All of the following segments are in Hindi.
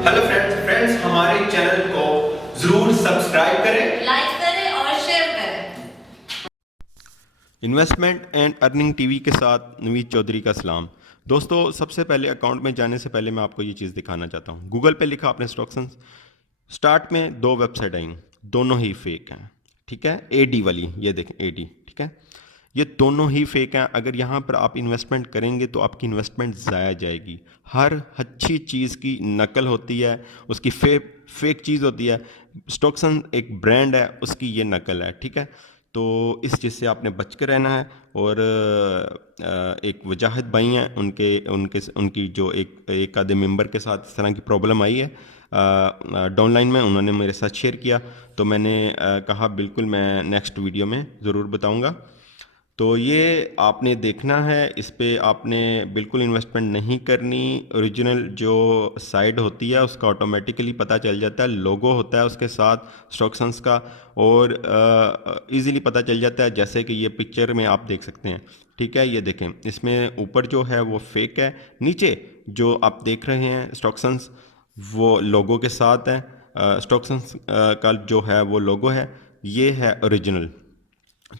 हेलो फ्रेंड्स हमारे चैनल को जरूर सब्सक्राइब करें, लाइक करें और शेयर करें। इन्वेस्टमेंट एंड अर्निंग टीवी के साथ नवीद चौधरी का सलाम। दोस्तों, सबसे पहले अकाउंट में जाने से पहले मैं आपको ये चीज़ दिखाना चाहता हूँ। गूगल पे लिखा आपने स्टॉक्सन्स, स्टार्ट में दो वेबसाइट आई, दोनों ही फेक हैं। ठीक है, एडी वाली, ये देखें एडी, ठीक है, ये दोनों ही फेक हैं। अगर यहाँ पर आप इन्वेस्टमेंट करेंगे तो आपकी इन्वेस्टमेंट ज़ाया जाएगी। हर अच्छी चीज़ की नकल होती है, उसकी फेक चीज़ होती है। स्टॉक्सन एक ब्रांड है, उसकी ये नकल है। ठीक है, तो इस चीज़ से आपने बच कर रहना है। और एक वजाहत भाई हैं, उनकी जो एक आधे मेंबर के साथ इस तरह की प्रॉब्लम आई है डाउनलाइन में, उन्होंने मेरे साथ शेयर किया, तो मैंने कहा बिल्कुल मैं नेक्स्ट वीडियो में ज़रूर बताऊंगा। तो ये आपने देखना है, इस पे आपने बिल्कुल इन्वेस्टमेंट नहीं करनी। ओरिजिनल जो साइट होती है उसका ऑटोमेटिकली पता चल जाता है, लोगो होता है उसके साथ स्टॉक्सन्स का, और इजीली पता चल जाता है। जैसे कि ये पिक्चर में आप देख सकते हैं। ठीक है, ये देखें, इसमें ऊपर जो है वो फेक है, नीचे जो आप देख रहे हैं स्टॉक्सन्स वो लोगो के साथ है। स्टॉक्सन्स का जो है वो लोगो है, ये है ओरिजिनल।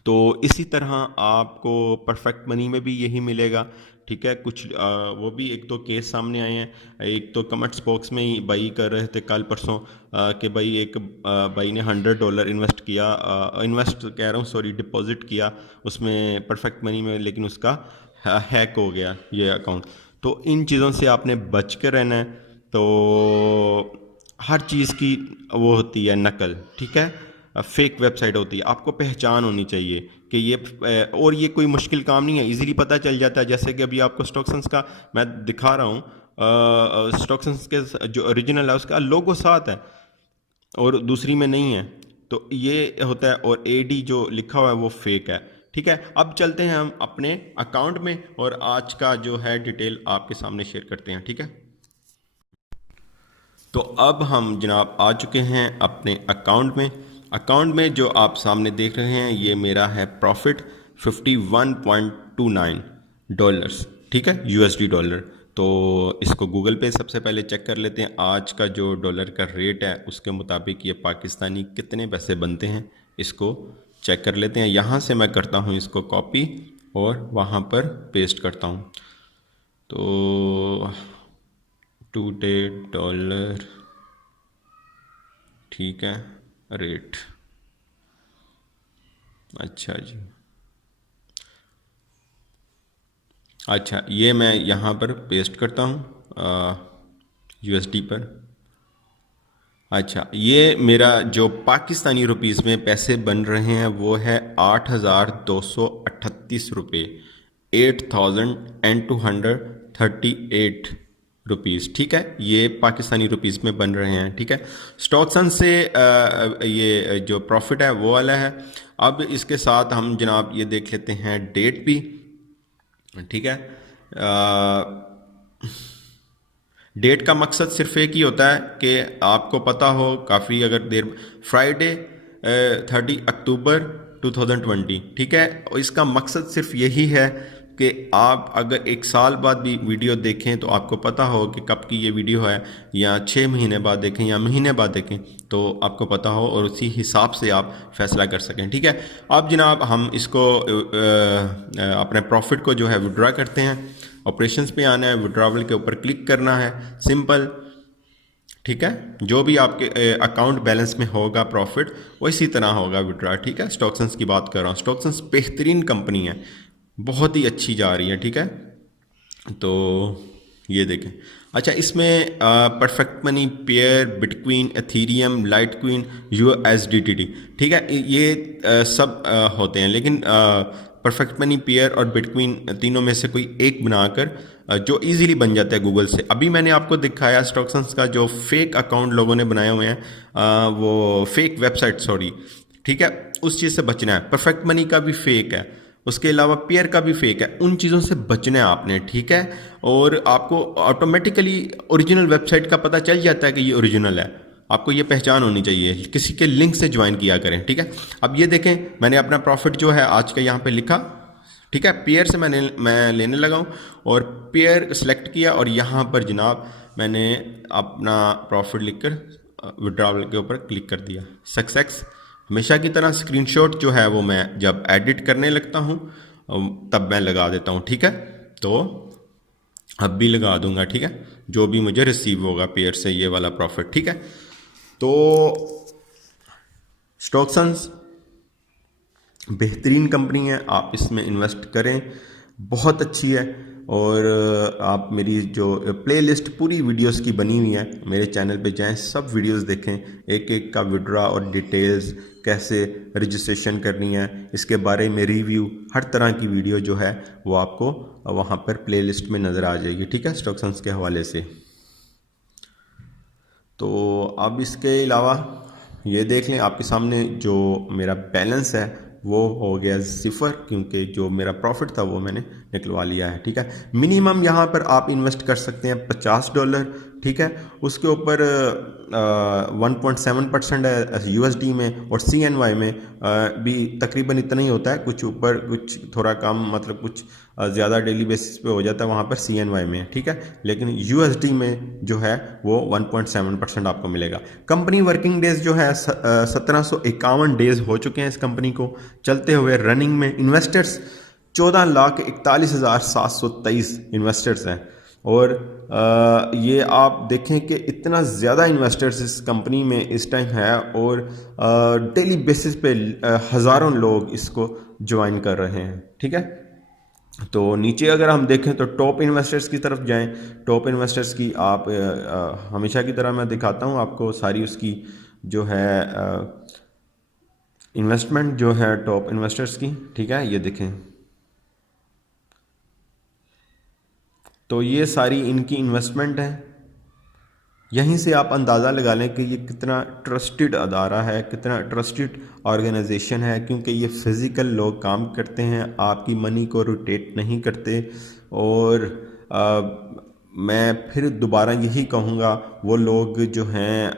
तो इसी तरह आपको परफेक्ट मनी में भी यही मिलेगा। ठीक है, कुछ वो भी एक दो केस सामने आए हैं। एक तो कमेंट्स बॉक्स में ही भाई कर रहे थे कल परसों कि भाई एक भाई ने $100 इन्वेस्ट किया, इन्वेस्ट कह रहा हूँ सॉरी, डिपॉजिट किया उसमें परफेक्ट मनी में, लेकिन उसका हैक हो गया ये अकाउंट। तो इन चीज़ों से आपने बच कर रहना है। तो हर चीज़ की वो होती है नकल। ठीक है, फेक वेबसाइट होती है, आपको पहचान होनी चाहिए कि ये, और ये कोई मुश्किल काम नहीं है, इजीली पता चल जाता है। जैसे कि अभी आपको स्टॉक्सन्स का मैं दिखा रहा हूँ, स्टॉक्सन्स के जो ओरिजिनल है उसका लोगो साथ है और दूसरी में नहीं है, तो ये होता है। और एडी जो लिखा हुआ है वो फेक है। ठीक है, अब चलते हैं हम अपने अकाउंट में और आज का जो है डिटेल आपके सामने शेयर करते हैं। ठीक है, तो अब हम जनाब आ चुके हैं अपने अकाउंट में। अकाउंट में जो आप सामने देख रहे हैं ये मेरा है प्रॉफिट $51.29। ठीक है, यूएसडी डॉलर। तो इसको गूगल पे सबसे पहले चेक कर लेते हैं। आज का जो डॉलर का रेट है उसके मुताबिक ये पाकिस्तानी कितने पैसे बनते हैं, इसको चेक कर लेते हैं। यहाँ से मैं करता हूँ इसको कॉपी और वहाँ पर पेस्ट करता हूँ। तो टुडे डॉलर, ठीक है, रेट, अच्छा जी, अच्छा ये मैं यहाँ पर पेस्ट करता हूँ यूएसडी पर। अच्छा, ये मेरा जो पाकिस्तानी रुपीज़ में पैसे बन रहे हैं वो है 8,238 रुपये, 8,238 रुपीज़। ठीक है, ये पाकिस्तानी रुपीज़ में बन रहे हैं। ठीक है, स्टॉक्सन से ये जो प्रॉफिट है वो वाला है। अब इसके साथ हम जनाब ये देख लेते हैं डेट भी। ठीक है, डेट का मकसद सिर्फ एक ही होता है कि आपको पता हो काफ़ी अगर देर, फ्राइडे 30 अक्टूबर 2020। ठीक है, और इसका मकसद सिर्फ यही है कि आप अगर एक साल बाद भी वीडियो देखें तो आपको पता हो कि कब की ये वीडियो है, या 6 महीने बाद देखें या महीने बाद देखें, तो आपको पता हो और उसी हिसाब से आप फैसला कर सकें। ठीक है, अब जनाब हम इसको अपने प्रॉफिट को जो है विड्रॉ करते हैं। ऑपरेशंस पे आना है, विड्रॉवल के ऊपर क्लिक करना है, सिंपल। ठीक है, जो भी आपके अकाउंट बैलेंस में होगा प्रॉफिट वो इसी तरह होगा विड्रॉ। ठीक है, स्टॉक्सन्स की बात कर रहा हूँ, स्टॉक्सन्स बेहतरीन कंपनी है, बहुत ही अच्छी जा रही है। ठीक है, तो ये देखें। अच्छा, इसमें perfect money, pair, bitcoin, ethereum, litecoin, USDT, ठीक है, ये सब होते हैं। लेकिन परफेक्ट मनी, पेयर और बिटक्वीन तीनों में से कोई एक बनाकर जो इजीली बन जाता है गूगल से। अभी मैंने आपको दिखाया स्टॉक्सन्स का जो फेक अकाउंट लोगों ने बनाए हुए हैं, वो फेक वेबसाइट, सॉरी। ठीक है, उस चीज़ से बचना है। परफेक्ट मनी का भी फेक है, उसके अलावा पेयर का भी फेक है, उन चीज़ों से बचना है आपने। ठीक है, और आपको ऑटोमेटिकली ओरिजिनल वेबसाइट का पता चल जाता है कि ये ओरिजिनल है, आपको ये पहचान होनी चाहिए। किसी के लिंक से ज्वाइन किया करें। ठीक है, अब ये देखें, मैंने अपना प्रॉफिट जो है आज का यहाँ पे लिखा। ठीक है, पेयर से मैं लेने लगा हूँ और पेयर सेलेक्ट किया और यहाँ पर जनाब मैंने अपना प्रॉफिट लिखकर विड्रॉवल के ऊपर क्लिक कर दिया, सक्सेस। हमेशा की तरह स्क्रीनशॉट जो है वो मैं जब एडिट करने लगता हूँ तब मैं लगा देता हूँ, ठीक है। तो अब भी लगा दूंगा, ठीक है, जो भी मुझे रिसीव होगा पेयर से ये वाला प्रॉफिट, ठीक है। तो स्टॉक्सन्स बेहतरीन कंपनी है, आप इसमें इन्वेस्ट करें, बहुत अच्छी है। और आप मेरी जो प्लेलिस्ट पूरी वीडियोस की बनी हुई है, मेरे चैनल पे जाएं, सब वीडियोस देखें, एक एक का विड्रॉ और डिटेल्स, कैसे रजिस्ट्रेशन करनी है, इसके बारे में रिव्यू, हर तरह की वीडियो जो है वो आपको वहाँ पर प्लेलिस्ट में नज़र आ जाएगी, ठीक है, स्टॉक्सन्स के हवाले से। तो अब इसके अलावा ये देख लें, आपके सामने जो मेरा बैलेंस है वो हो गया 0, क्योंकि जो मेरा प्रॉफिट था वो मैंने निकलवा लिया है, ठीक है। मिनिमम यहाँ पर आप इन्वेस्ट कर सकते हैं $50, ठीक है। उसके ऊपर 1.7% है USD में, और CNY में भी तकरीबन इतना ही होता है, कुछ ऊपर कुछ थोड़ा कम, मतलब कुछ ज़्यादा डेली बेसिस पे हो जाता है वहाँ पर CNY में, ठीक है। लेकिन USD में जो है वो 1.7% आपको मिलेगा। कंपनी वर्किंग डेज जो है 1751 डेज हो चुके हैं इस कंपनी को चलते हुए रनिंग में। इन्वेस्टर्स 14,41,723 इन्वेस्टर्स हैं। और ये आप देखें कि इतना ज़्यादा इन्वेस्टर्स इस कंपनी में इस टाइम है, और डेली बेसिस पे हज़ारों लोग इसको ज्वाइन कर रहे हैं, ठीक है। तो नीचे अगर हम देखें तो टॉप इन्वेस्टर्स की तरफ जाएं। टॉप इन्वेस्टर्स की आप हमेशा की तरह मैं दिखाता हूं आपको सारी उसकी जो है इन्वेस्टमेंट जो है टॉप इन्वेस्टर्स की, ठीक है, ये देखें। तो ये सारी इनकी इन्वेस्टमेंट है। यहीं से आप अंदाज़ा लगा लें कि ये कितना ट्रस्टेड अदारा है, कितना ट्रस्टेड ऑर्गेनाइजेशन है, क्योंकि ये फिज़िकल लोग काम करते हैं, आपकी मनी को रोटेट नहीं करते। और मैं फिर दोबारा यही कहूँगा, वो लोग जो हैं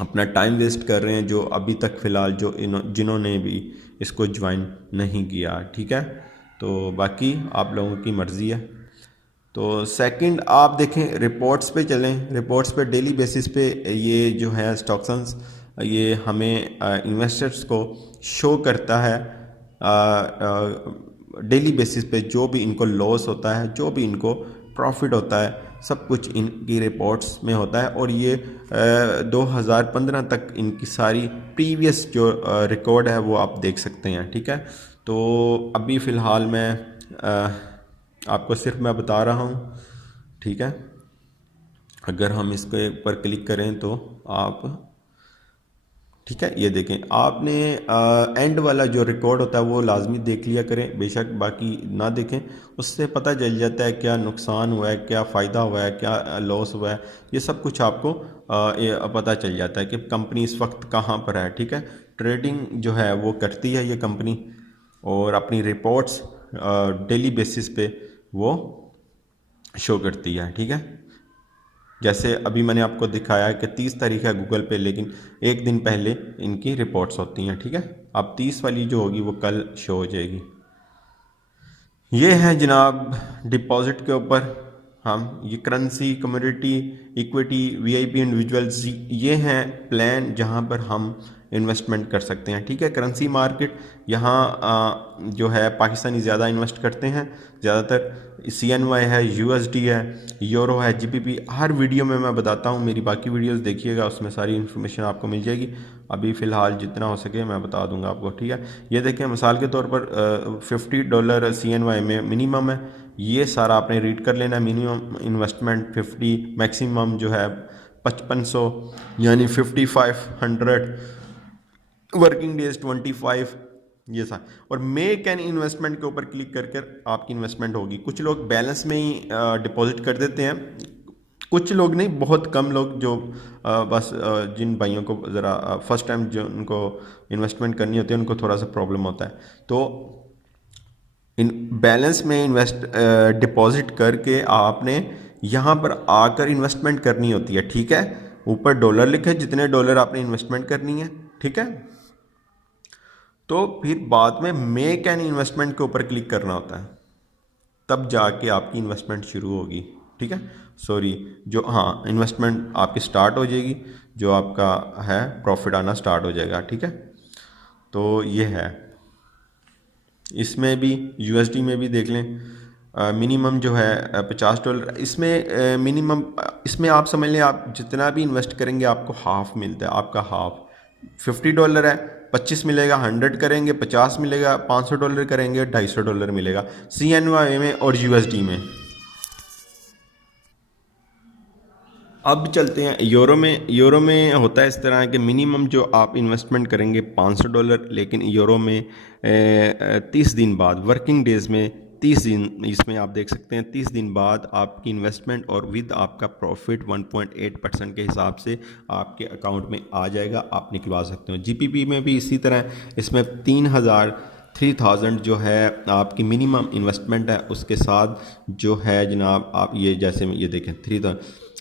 अपना टाइम वेस्ट कर रहे हैं, जो अभी तक फ़िलहाल जो जिन्होंने भी इसको ज्वाइन नहीं किया, ठीक है। तो बाकी आप लोगों की मर्ज़ी है। तो सेकंड आप देखें, रिपोर्ट्स पे चलें। रिपोर्ट्स पे डेली बेसिस पे ये जो है स्टॉक्सन्स ये हमें इन्वेस्टर्स को शो करता है डेली बेसिस पे, जो भी इनको लॉस होता है, जो भी इनको प्रॉफिट होता है, सब कुछ इनकी रिपोर्ट्स में होता है। और ये 2015 तक इनकी सारी प्रीवियस जो रिकॉर्ड है वो आप देख सकते हैं, ठीक है। तो अभी फ़िलहाल मैं आपको सिर्फ मैं बता रहा हूँ, ठीक है। अगर हम इसके ऊपर क्लिक करें तो आप, ठीक है, ये देखें, आपने एंड वाला जो रिकॉर्ड होता है वो लाजमी देख लिया करें, बेशक बाकी ना देखें, उससे पता चल जाता है क्या नुकसान हुआ है, क्या फ़ायदा हुआ है, क्या लॉस हुआ है, ये सब कुछ आपको पता चल जाता है कि कंपनी इस वक्त कहाँ पर है, ठीक है। ट्रेडिंग जो है वो करती है ये कंपनी, और अपनी रिपोर्ट्स डेली बेसिस पे वो शो करती है, ठीक है। जैसे अभी मैंने आपको दिखाया कि 30 तारीख है गूगल पे, लेकिन एक दिन पहले इनकी रिपोर्ट्स होती हैं, ठीक है। अब 30 वाली जो होगी वो कल शो हो जाएगी। ये है जनाब डिपॉजिट के ऊपर हम, ये currency, commodity, equity, VIP individuals, ये हैं प्लान जहां पर हम इन्वेस्टमेंट कर सकते हैं, ठीक है। करेंसी मार्केट यहाँ जो है पाकिस्तानी ज़्यादा इन्वेस्ट करते हैं, ज़्यादातर CNY है, USD है, यूरो है, GBP। हर वीडियो में मैं बताता हूँ, मेरी बाकी वीडियोस देखिएगा, उसमें सारी इन्फॉर्मेशन आपको मिल जाएगी। अभी फ़िलहाल जितना हो सके मैं बता दूंगा आपको, ठीक है। ये देखें, मिसाल के तौर पर $50 CNY में मिनिमम है, ये सारा आपने रीड कर लेना। मिनिमम इन्वेस्टमेंट 50, मैक्सिमम जो है 5500 यानी 5500, वर्किंग डेज 25, ये सा। और मेक एन इन्वेस्टमेंट के ऊपर क्लिक करके आपकी इन्वेस्टमेंट होगी। कुछ लोग बैलेंस में ही डिपॉजिट कर देते हैं, कुछ लोग नहीं, बहुत कम लोग जो बस जिन भाइयों को ज़रा फर्स्ट टाइम जो उनको इन्वेस्टमेंट करनी होती है उनको थोड़ा सा प्रॉब्लम होता है। तो इन बैलेंस में डिपॉजिट करके आपने यहाँ पर आकर इन्वेस्टमेंट करनी होती है, ठीक है। ऊपर डॉलर लिखे, जितने डॉलर आपने इन्वेस्टमेंट करनी है, ठीक है। तो फिर बाद में मेक एन इन्वेस्टमेंट के ऊपर क्लिक करना होता है, तब जाके आपकी इन्वेस्टमेंट शुरू होगी, ठीक है, सॉरी, जो हाँ इन्वेस्टमेंट आपकी स्टार्ट हो जाएगी, जो आपका है प्रॉफिट आना स्टार्ट हो जाएगा। ठीक है, तो ये है। इसमें भी यूएसडी में भी देख लें, मिनिमम जो है $50 इसमें मिनिमम, इसमें आप समझ लें आप जितना भी इन्वेस्ट करेंगे आपको हाफ मिलता है, आपका हाफ। $50 है, 25 मिलेगा, 100 करेंगे 50 मिलेगा, $500 करेंगे $250 मिलेगा, CNY में और USD में। अब चलते हैं यूरो में। यूरो में होता है इस तरह कि मिनिमम जो आप इन्वेस्टमेंट करेंगे $500, लेकिन यूरो में 30 दिन बाद, वर्किंग डेज़ में 30 दिन, इसमें आप देख सकते हैं 30 दिन बाद आपकी इन्वेस्टमेंट और विद आपका प्रॉफिट 1.8% के हिसाब से आपके अकाउंट में आ जाएगा, आप निकलवा सकते हो। GPP में भी इसी तरह, इसमें 3000 जो है आपकी मिनिमम इन्वेस्टमेंट है, उसके साथ जो है जनाब आप ये जैसे में ये देखें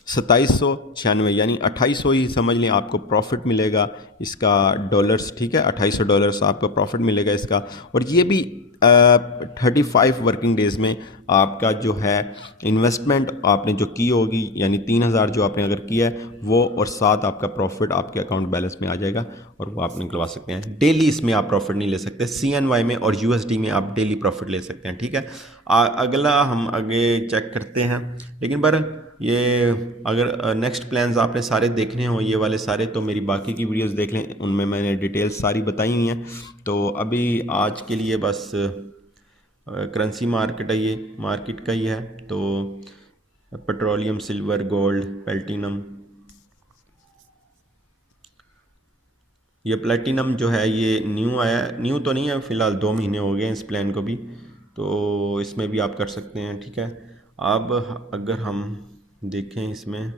2796 यानी 2800 ही समझ लें आपको प्रॉफिट मिलेगा इसका डॉलर्स। ठीक है, $2800 आपको प्रॉफिट मिलेगा इसका, और ये भी 35 वर्किंग डेज़ में आपका जो है इन्वेस्टमेंट आपने जो की होगी, यानी 3000 जो आपने अगर किया है वो, और साथ आपका प्रॉफिट आपके अकाउंट बैलेंस में आ जाएगा और वो आप निकलवा सकते हैं। डेली इसमें आप प्रॉफिट नहीं ले सकते, CNY में और USD में आप डेली प्रॉफिट ले सकते हैं। ठीक है, अगला हम आगे चेक करते हैं, लेकिन पर ये अगर नेक्स्ट प्लान्स आपने सारे देखने हो ये वाले सारे, तो मेरी बाकी की वीडियोस देख लें, उनमें मैंने डिटेल्स सारी बताई हुई हैं। तो अभी आज के लिए बस करेंसी मार्केट है, ये मार्केट का ही है। तो पेट्रोलियम, सिल्वर, गोल्ड, प्लेटिनम, ये प्लेटिनम जो है ये न्यू आया, न्यू तो नहीं है फ़िलहाल, 2 महीने हो गए इस प्लान को भी, तो इसमें भी आप कर सकते हैं। ठीक है, अब अगर हम देखें इसमें,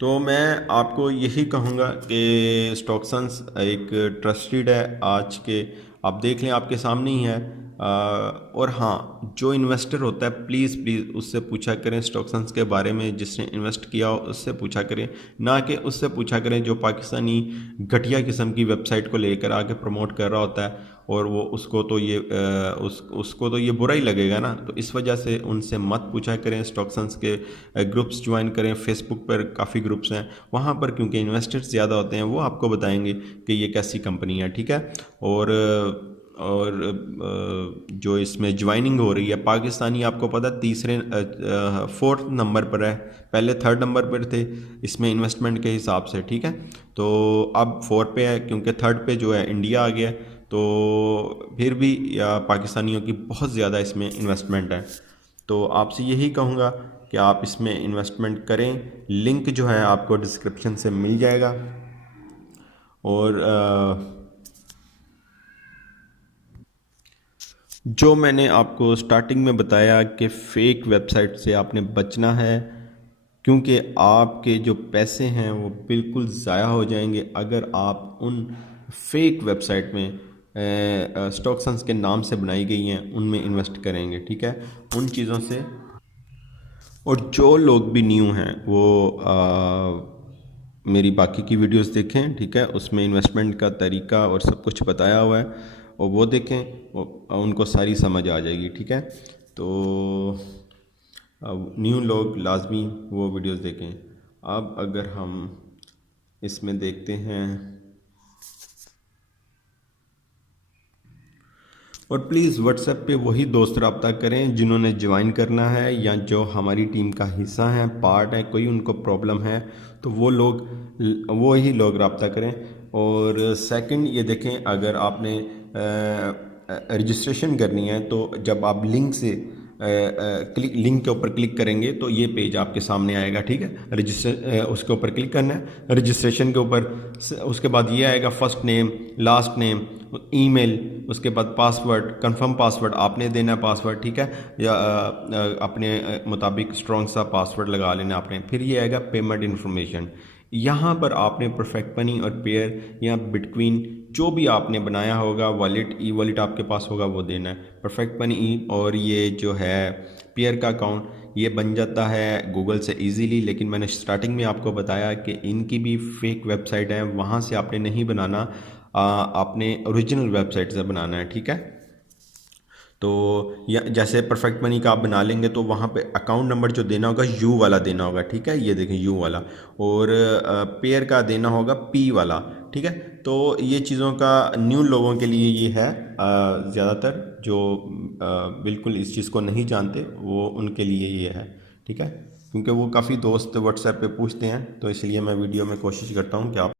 तो मैं आपको यही कहूँगा कि स्टॉक्सन्स एक ट्रस्टेड है आज के, आप देख लें आपके सामने ही है। और हाँ, जो इन्वेस्टर होता है प्लीज़ उससे पूछा करें स्टॉक्सन्स के बारे में, जिसने इन्वेस्ट किया हो उससे पूछा करें, ना कि उससे पूछा करें जो पाकिस्तानी घटिया किस्म की वेबसाइट को लेकर आके प्रमोट कर रहा होता है, और वो उसको तो ये उसको तो ये बुरा ही लगेगा ना। तो इस वजह से उनसे मत पूछा करें, स्टॉक्सन्स के ग्रुप्स ज्वाइन करें। फेसबुक पर काफ़ी ग्रुप्स हैं, वहाँ पर क्योंकि इन्वेस्टर्स ज़्यादा होते हैं, वो आपको बताएंगे कि ये कैसी कंपनी है। ठीक है, और जो इसमें ज्वाइनिंग हो रही है, पाकिस्तानी आपको पता 4th नंबर पर है, पहले 3rd नंबर पर थे इसमें इन्वेस्टमेंट के हिसाब से। ठीक है, तो अब 4 पे है क्योंकि 3rd पे जो है इंडिया आ गया, तो फिर भी या पाकिस्तानियों की बहुत ज़्यादा इसमें इन्वेस्टमेंट है। तो आपसे यही कहूँगा कि आप इसमें इन्वेस्टमेंट करें, लिंक जो है आपको डिस्क्रिप्शन से मिल जाएगा। और जो मैंने आपको स्टार्टिंग में बताया कि फ़ेक वेबसाइट से आपने बचना है, क्योंकि आपके जो पैसे हैं वो बिल्कुल ज़ाया हो जाएंगे अगर आप उन फेक वेबसाइट में स्टॉक्सन्स के नाम से बनाई गई हैं उनमें इन्वेस्ट करेंगे। ठीक है, उन चीज़ों से। और जो लोग भी न्यू हैं वो मेरी बाकी की वीडियोस देखें। ठीक है, उसमें इन्वेस्टमेंट का तरीका और सब कुछ बताया हुआ है, और वो देखें, उनको सारी समझ आ जाएगी। ठीक है, तो न्यू लोग लाजमी वो वीडियोस देखें। अब अगर हम इसमें देखते हैं, और प्लीज़ व्हाट्सएप पे वही दोस्त रब्ता करें जिन्होंने ज्वाइन करना है या जो हमारी टीम का हिस्सा है, पार्ट है, कोई उनको प्रॉब्लम है तो वो ही लोग रब्ता करें। और सेकंड ये देखें, अगर आपने रजिस्ट्रेशन करनी है तो जब आप लिंक के ऊपर क्लिक करेंगे तो ये पेज आपके सामने आएगा। ठीक है, उसके ऊपर क्लिक करना है, रजिस्ट्रेशन के ऊपर, उसके बाद ये आएगा first name, last name, email, उसके बाद पासवर्ड, कंफर्म पासवर्ड आपने देना है पासवर्ड। ठीक है, या अपने मुताबिक स्ट्रॉन्ग सा पासवर्ड लगा लेना आपने। फिर ये आएगा पेमेंट इन्फॉर्मेशन, यहाँ पर आपने परफेक्ट मनी और पेयर या बिटकॉइन जो भी आपने बनाया होगा, वॉलेट, ई वॉलेट आपके पास होगा वो देना है। परफेक्ट मनी और ये जो है पेयर का अकाउंट ये बन जाता है गूगल से इजीली, लेकिन मैंने स्टार्टिंग में आपको बताया कि इनकी भी फेक वेबसाइट है, वहाँ से आपने नहीं बनाना। आपने ओरिजिनल वेबसाइट से बनाना है, ठीक है। तो या जैसे परफेक्ट मनी का आप बना लेंगे तो वहाँ पे अकाउंट नंबर जो देना होगा यू वाला देना होगा, ठीक है, ये देखें यू वाला, और पेयर का देना होगा पी वाला, ठीक है। तो ये चीज़ों का न्यू लोगों के लिए ये है, ज़्यादातर जो बिल्कुल इस चीज़ को नहीं जानते वो उनके लिए ये है, ठीक है, क्योंकि वो काफ़ी दोस्त व्हाट्सएप पे पूछते हैं, तो इसलिए मैं वीडियो में कोशिश करता हूँ कि आप